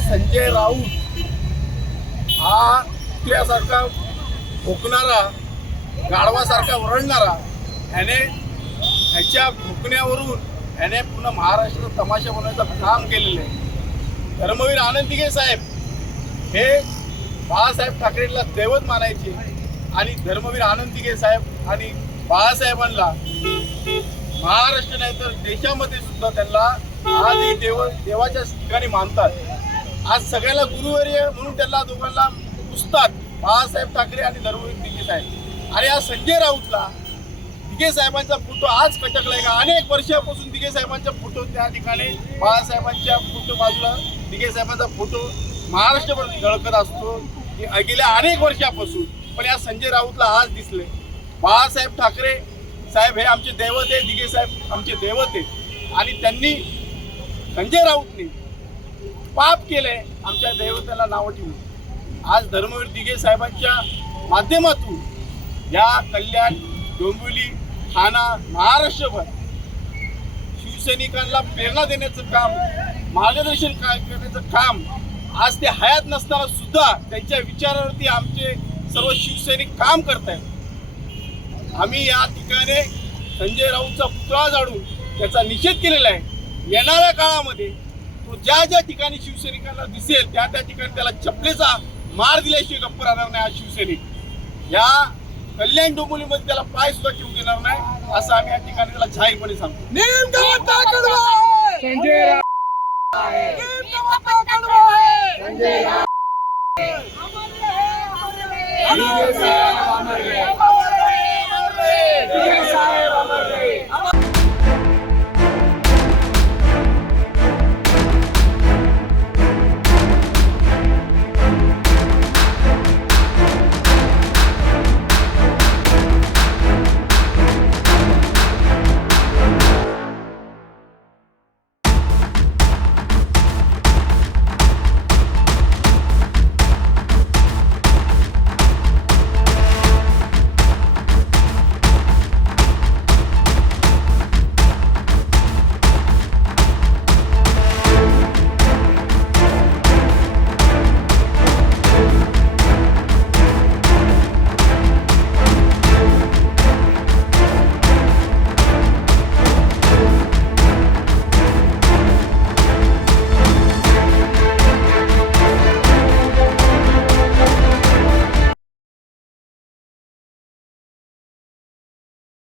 संजय राऊत हा तुझ्यासारखा भोकणारा गाढवासारखा ओरडणारा ह्याने ह्याच्या भुकण्यावरून ह्याने पूर्ण महाराष्ट्र तमाशा बनवायचं काम केलेलं आहे. धर्मवीर आनंदिगे साहेब हे बाळासाहेब ठाकरेला दैवत मानायचे आणि धर्मवीर आनंदिगे साहेब आणि बाळासाहेबांना महाराष्ट्र नाही तर देशामध्ये सुद्धा त्यांना आजही देव देवाच्या ठिकाणी मानतात. आज सगळ्याला गुरुवर्य म्हणून त्यांना दोघांना पुजतात बाळासाहेब ठाकरे आणि धर्मवीर दिघे साहेब. आणि आज संजय राऊतला दिघे साहेबांचा फोटो आज कटकलाय का? अनेक वर्षापासून दिघे साहेबांचा फोटो त्या ठिकाणी बाळासाहेबांच्या फोटो बाजूला दिघे साहेबांचा फोटो महाराष्ट्रभर झळकत असतो. हे गेल्या अनेक वर्षापासून पण या संजय राऊतला आज दिसले बाळासाहेब ठाकरे साहेब हे आमचे दैवत आहे दिघे साहेब आमचे दैवत आहे आणि त्यांनी संजय राऊतने पाप केलंय आमच्या दैवताला नावं ठेवून. आज धर्मवीर दिघे साहेबांच्या माध्यमातून या कल्याण डोंबिवली ठाणा महाराष्ट्रभर शिवसैनिकांना प्रेरणा देण्याचं काम मार्गदर्शन करण्याचं काम आज ते हयात नसताना सुद्धा त्यांच्या विचारावरती आमचे सर्व शिवसैनिक काम करतायत. आम्ही या ठिकाणी संजय राऊतचा पुतळा जाळून त्याचा निषेध केलेला आहे. येणाऱ्या काळामध्ये ज्या ज्या ठिकाणी शिवसैनिकांना दिसेल त्या त्या ठिकाणी त्याला चपलेचा मार दिल्याशिवाय गप्प राहणार नाही हा शिवसैनिक. या कल्याण डोंबिवलीमध्ये त्याला पाय सुद्धा ठेवू देणार नाही असं आम्ही या ठिकाणी त्याला जाहीरपणे सांगतो.